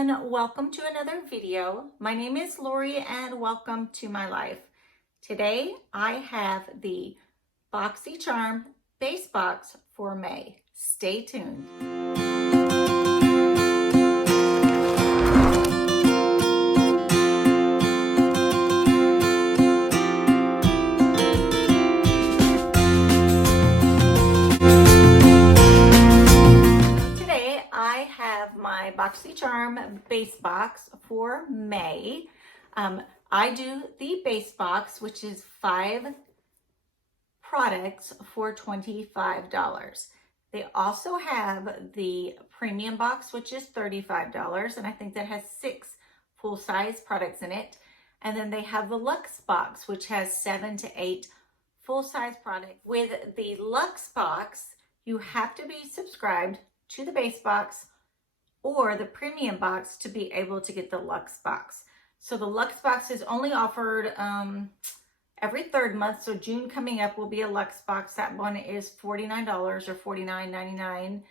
everyone, welcome to another video. My name is Lori and welcome to my life. Today I have the BoxyCharm base box for May. Stay tuned. My BoxyCharm base box for May. I do the base box, which is 5 products for $25. They also have the premium box, which is $35, and I think that has 6 full-size products in it. And then they have the Luxe box, which has 7 to 8 full-size products. With the Luxe box, you have to be subscribed to the base box or the premium box to be able to get the Luxe box. So the Luxe box is only offered every 3rd month. So June coming up will be a Luxe box. That one is $49 or $49.99.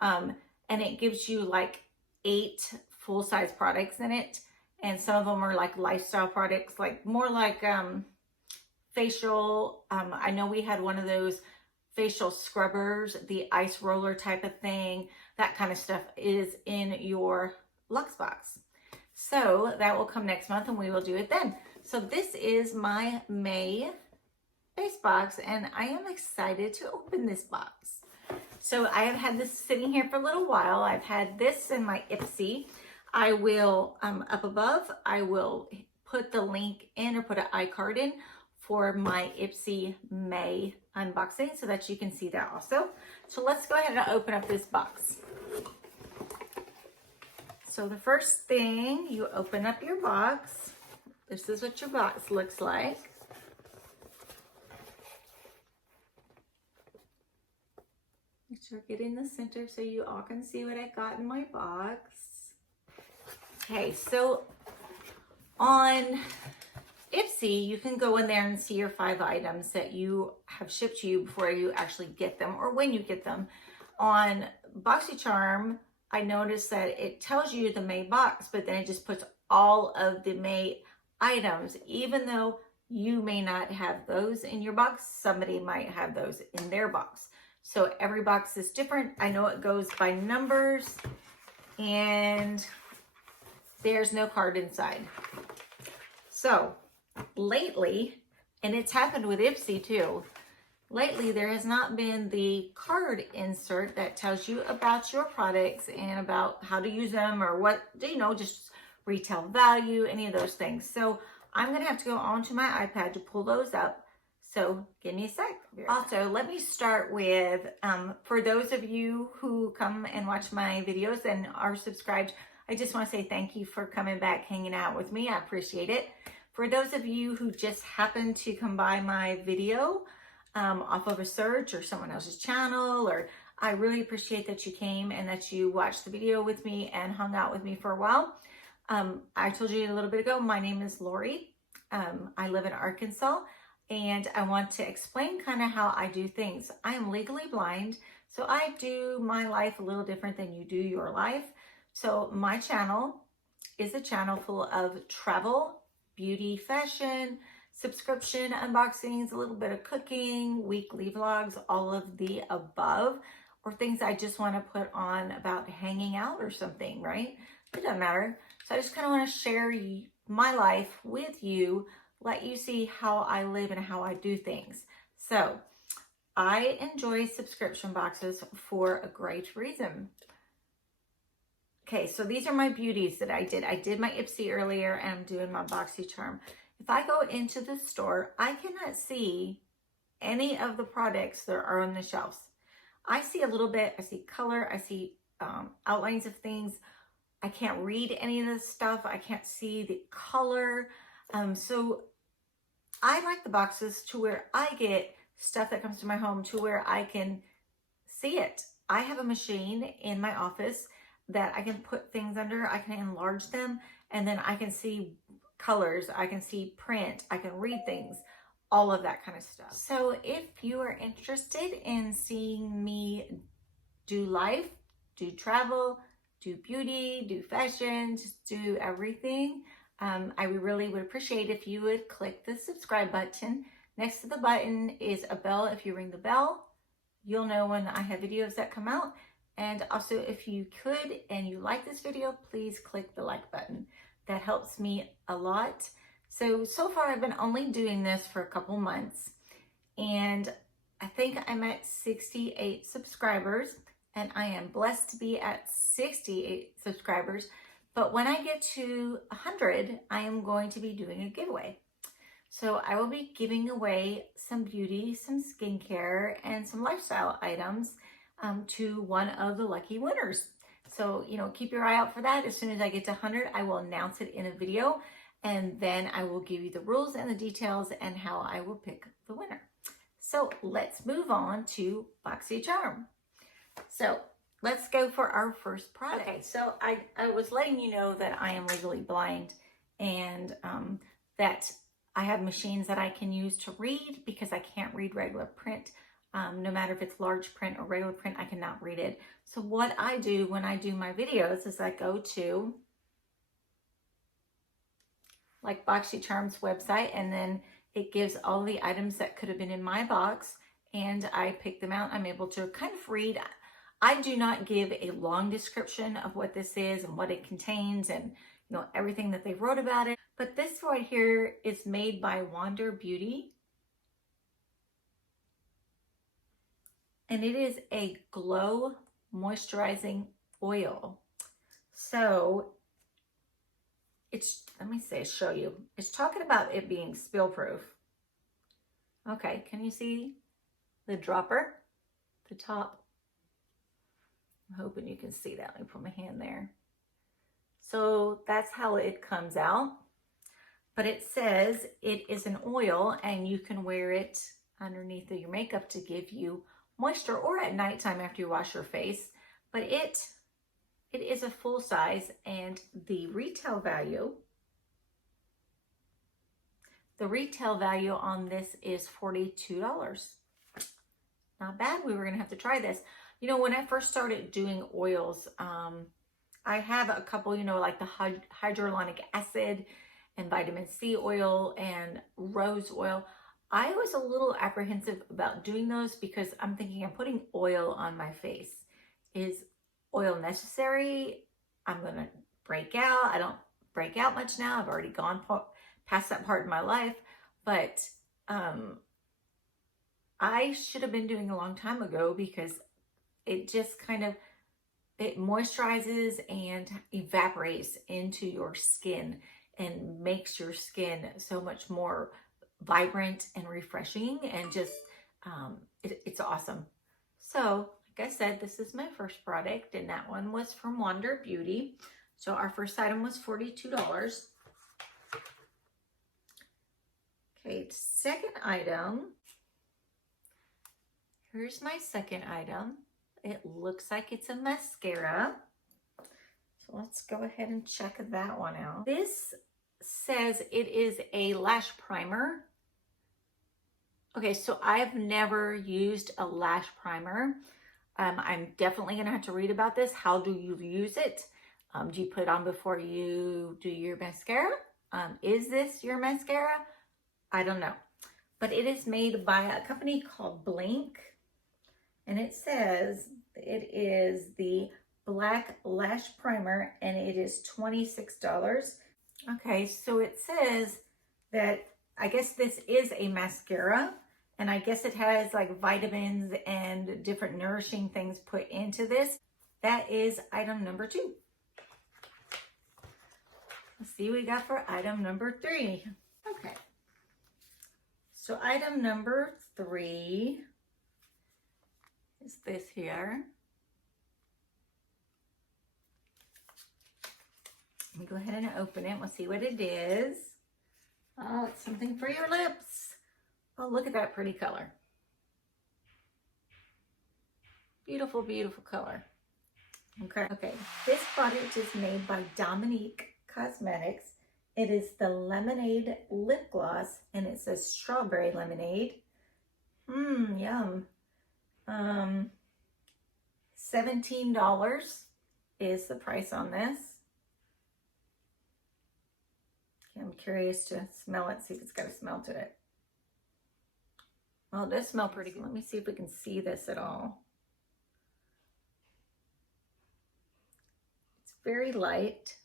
And it gives you like 8 full-size products in it. And some of them are like lifestyle products, like more like facial. I know we had one of those facial scrubbers, the ice roller type of thing. That kind of stuff is in your Luxe box. So that will come next month and we will do it then. So this is my May base box and I am excited to open this box. So I have had this sitting here for a little while. I've had this in my IPSY. I will, up above, I will put the link in or put an iCard in for my IPSY May unboxing so that you can see that also. So let's go ahead and open up this box. So the first thing, you open up your box. This is what your box looks like. Make sure I get in the center so you all can see what I got in my box. Okay, so on IPSY, you can go in there and see your 5 items that you have shipped to you before you actually get them or when you get them. On BoxyCharm, I noticed that it tells you the May box, but then it just puts all of the May items. Even though you may not have those in your box, somebody might have those in their box. So every box is different. I know it goes by numbers and there's no card inside. So lately, and it's happened with IPSY too, lately there has not been the card insert that tells you about your products and about how to use them or what, you know, just retail value, any of those things. So I'm going to have to go onto my iPad to pull those up. So give me a sec. Also, let me start with, for those of you who come and watch my videos and are subscribed, I just want to say thank you for coming back, hanging out with me. I appreciate it. For those of you who just happen to come by my video off of a search or someone else's channel, or I really appreciate that you came and that you watched the video with me and hung out with me for a while. I told you a little bit ago, my name is Lori. I live in Arkansas and I want to explain kind of how I do things. I am legally blind, so I do my life a little different than you do your life. So my channel is a channel full of travel, beauty, fashion, subscription, unboxings, a little bit of cooking, weekly vlogs, all of the above, or things I just want to put on about hanging out or something, right? It doesn't matter. So I just kind of want to share my life with you, let you see how I live and how I do things. So I enjoy subscription boxes for a great reason. Okay, so these are my beauties that I did. I did my IPSY earlier and I'm doing my BoxyCharm. If I go into the store, I cannot see any of the products that are on the shelves. I see a little bit, I see color, I see outlines of things. I can't read any of this stuff. I can't see the color. So I like the boxes to where I get stuff that comes to my home to where I can see it. I have a machine in my office that I can put things under, I can enlarge them, and then I can see colors, I can see print, I can read things, all of that kind of stuff. So if you are interested in seeing me do life, do travel, do beauty, do fashion, just do everything. I really would appreciate if you would click the subscribe button. Next to the button is a bell. If you ring the bell, you'll know when I have videos that come out. And also, if you could and you like this video, please click the like button. That helps me a lot. So far I've been only doing this for a couple months, and I think I'm at 68 subscribers, and I am blessed to be at 68 subscribers. But when I get to 100, I am going to be doing a giveaway. So I will be giving away some beauty, some skincare, and some lifestyle items to one of the lucky winners. So, keep your eye out for that. As soon as I get to 100, I will announce it in a video, and then I will give you the rules and the details and how I will pick the winner. So let's move on to BoxyCharm. So let's go for our first product. Okay, so I was letting you know that I am legally blind, and that I have machines that I can use to read because I can't read regular print. No matter if it's large print or regular print, I cannot read it. So what I do when I do my videos is I go to like BoxyCharm's website, and then it gives all the items that could have been in my box, and I pick them out. I'm able to kind of read. I do not give a long description of what this is and what it contains and everything that they wrote about it. But this right here is made by Wander Beauty. And it is a glow moisturizing oil. So let me show you. It's talking about it being spill proof. Okay, can you see the dropper, the top? I'm hoping you can see that. Let me put my hand there. So that's how it comes out. But it says it is an oil, and you can wear it underneath your makeup to give you moisture, or at nighttime after you wash your face. But it is a full size, and the retail value on this is $42. Not bad. We were gonna have to try this. When I first started doing oils, I have a couple, like the hyaluronic acid and vitamin C oil and rose oil. I was a little apprehensive about doing those because I'm thinking I'm putting oil on my face. Is oil necessary? I'm going to break out. I don't break out much now. I've already gone past that part in my life. But I should have been doing a long time ago, because it just it moisturizes and evaporates into your skin and makes your skin so much more vibrant and refreshing, and just it's awesome. So like I said, this is my first product, and that one was from Wander Beauty. So our first item was $42. Okay, second item. Here's my second item. It looks like it's a mascara. So let's go ahead and check that one out. This says it is a lash primer. Okay, so I've never used a lash primer. I'm definitely gonna have to read about this. How do you use it? Do you put it on before you do your mascara? Is this your mascara? I don't know. But it is made by a company called Blink. And it says it is the Black Lash Primer, and it is $26. Okay, so it says that, I guess this is a mascara, and I guess it has like vitamins and different nourishing things put into this. That is item number 2. Let's see what we got for item number 3. Okay. So item number 3 is this here. Let me go ahead and open it. We'll see what it is. Oh, it's something for your lips. Oh, look at that pretty color. Beautiful, beautiful color. Okay. This product is made by Dominique Cosmetics. It is the Lemonade Lip Gloss, and it says strawberry lemonade. Yum. $17. is the price on this. Okay, I'm curious to smell it, see if it's got a smell to it. Well, it does smell pretty good. Let me see if we can see this at all. It's very light.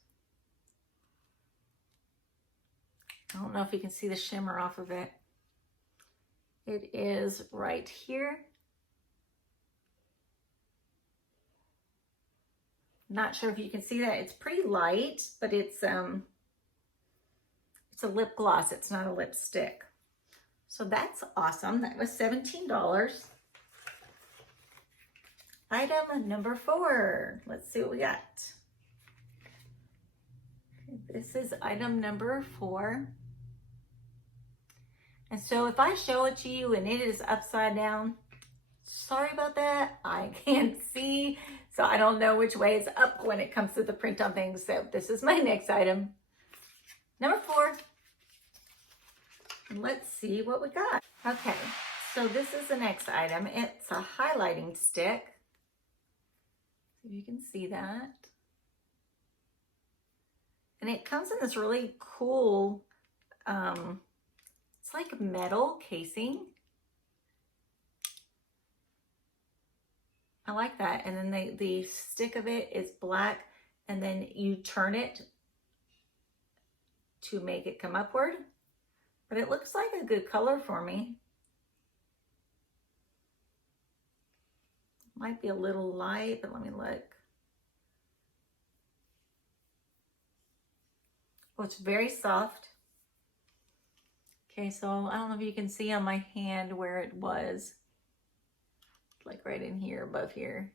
I don't know if you can see the shimmer off of it. It is right here. Not sure if you can see that. It's pretty light, but it's a lip gloss. It's not a lipstick. So that's awesome. That was $17. Item number 4. Let's see what we got. This is item number 4. And so if I show it to you and it is upside down, sorry about that. I can't see, so I don't know which way is up when it comes to the print on things. So this is my next item. Number 4. Let's see what we got. Okay, so this is the next item. It's a highlighting stick. If you can see that. And it comes in this really cool, it's like metal casing. I like that. And then the stick of it is black, and then you turn it to make it come upward. But it looks like a good color for me. Might be a little light, but let me look. Oh, it's very soft. Okay, so I don't know if you can see on my hand where it was. Like right in here, above here.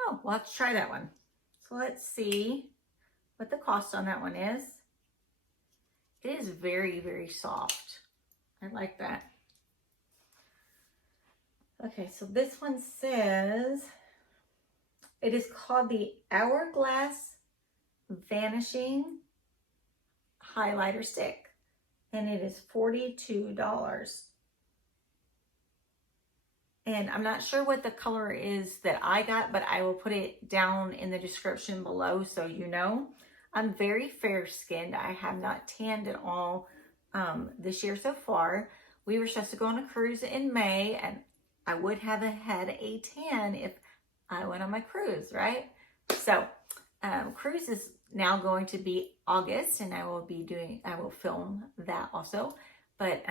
Oh, we'll have to try that one. So let's see what the cost on that one is. It is very, very soft. I like that. Okay, so this one says, it is called the Hourglass Vanishing Highlighter Stick, and it is $42. And I'm not sure what the color is that I got, but I will put it down in the description below so you know. I'm very fair skinned. I have not tanned at all this year so far. We were supposed to go on a cruise in May, and I would have had a tan if I went on my cruise, right? So cruise is now going to be August, and I will film that also. But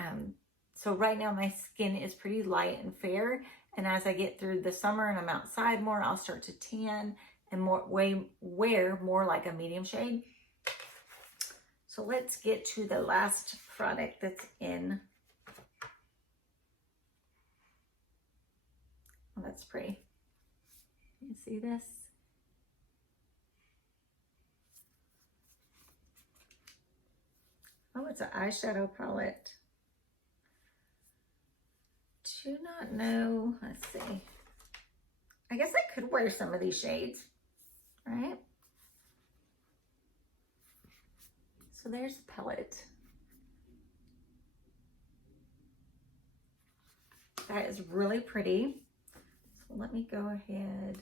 so right now my skin is pretty light and fair, and as I get through the summer and I'm outside more, I'll start to tan and wear more like a medium shade. So let's get to the last product that's in. Oh, that's pretty. You see this? Oh, it's an eyeshadow palette. Do not know. Let's see. I guess I could wear some of these shades, right? So there's the palette. That is really pretty. So let me go ahead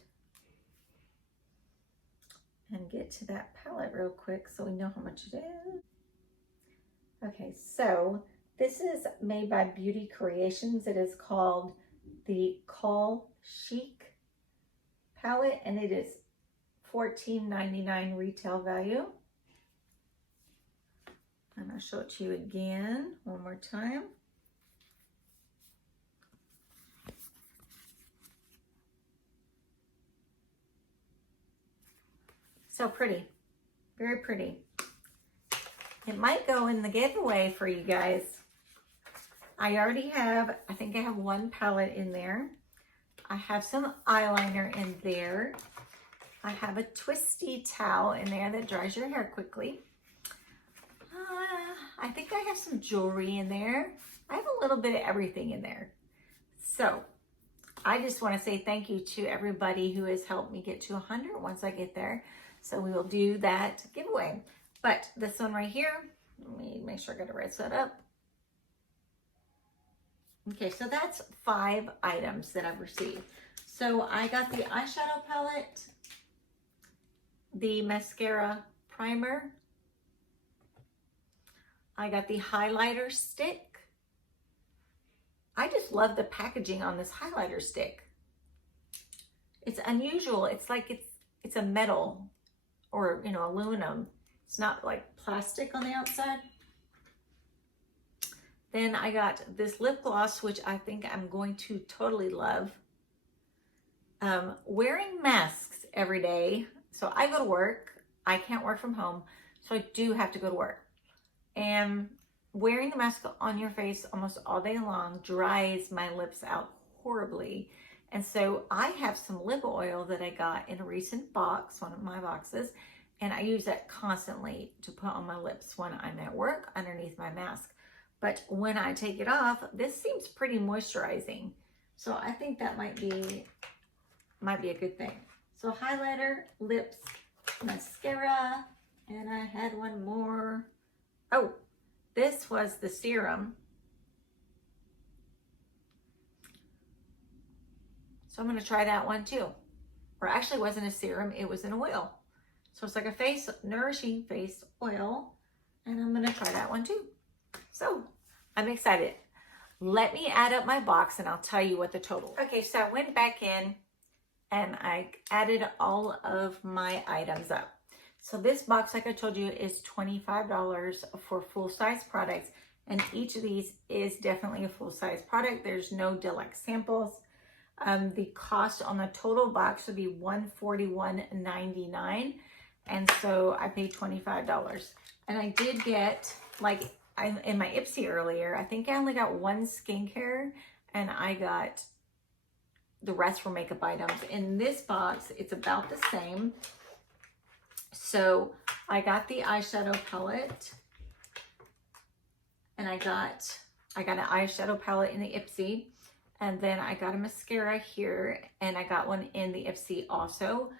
and get to that palette real quick so we know how much it is. Okay, so this is made by Beauty Creations. It is called the Call Chic palette, and it is $14.99 retail value. And I'll show it to you again one more time. So pretty, very pretty. It might go in the giveaway for you guys. I already have, I think I have one palette in there. I have some eyeliner in there. I have a twisty towel in there that dries your hair quickly. I think I have some jewelry in there. I have a little bit of everything in there. So I just want to say thank you to everybody who has helped me get to 100 once I get there. So we will do that giveaway. But this one right here, let me make sure I got it right set up. Okay, so that's 5 items that I've received. So I got the eyeshadow palette, the mascara primer, I got the highlighter stick. I just love the packaging on this highlighter stick. It's unusual. It's like it's a metal or, you know, aluminum. It's not like plastic on the outside. Then I got this lip gloss, which I think I'm going to totally love. Wearing masks every day. So I go to work. I can't work from home. So I do have to go to work. And wearing the mask on your face almost all day long dries my lips out horribly. And so I have some lip oil that I got in a recent box, one of my boxes, and I use that constantly to put on my lips when I'm at work underneath my mask. But when I take it off, this seems pretty moisturizing. So I think that might be a good thing. So highlighter, lips, mascara, and I had one more. Oh, this was the serum. So I'm going to try that one too. Or actually it wasn't a serum, it was an oil. So it's like a face, nourishing face oil. And I'm going to try that one too. So I'm excited. Let me add up my box and I'll tell you what the total is. Okay, so I went back in and I added all of my items up. So this box, like I told you, is $25 for full-size products. And each of these is definitely a full-size product. There's no deluxe samples. The cost on the total box would be $141.99. And so I paid $25. And I did get, like in my IPSY earlier, I think I only got one skincare and I got, the rest were makeup items. In this box, it's about the same. So I got the eyeshadow palette and I got an eyeshadow palette in the IPSY. And then I got a mascara here and I got one in the IPSY also.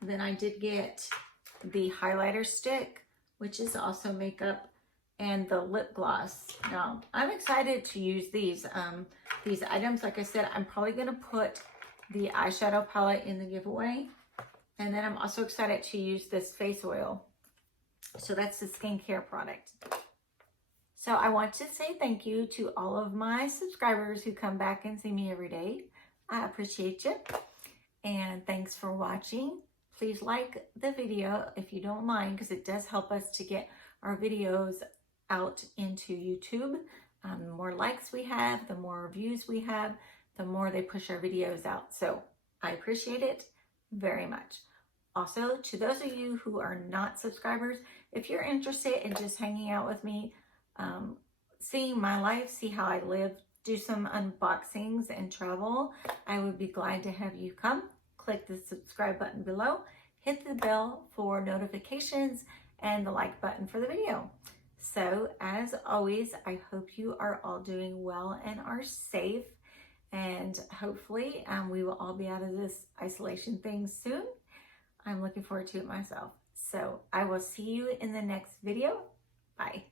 Then I did get the highlighter stick, which is also makeup, and the lip gloss. Now, I'm excited to use these items. Like I said, I'm probably gonna put the eyeshadow palette in the giveaway. And then I'm also excited to use this face oil. So that's the skincare product. So I want to say thank you to all of my subscribers who come back and see me every day. I appreciate you. And thanks for watching. Please like the video if you don't mind, because it does help us to get our videos out into YouTube. The more likes we have, the more views we have, the more they push our videos out. So I appreciate it very much. Also, to those of you who are not subscribers, if you're interested in just hanging out with me, seeing my life, see how I live, do some unboxings and travel, I would be glad to have you come. Click the subscribe button below, hit the bell for notifications, and the like button for the video. So as always, I hope you are all doing well and are safe, and hopefully we will all be out of this isolation thing soon. I'm looking forward to it myself. So I will see you in the next video. Bye.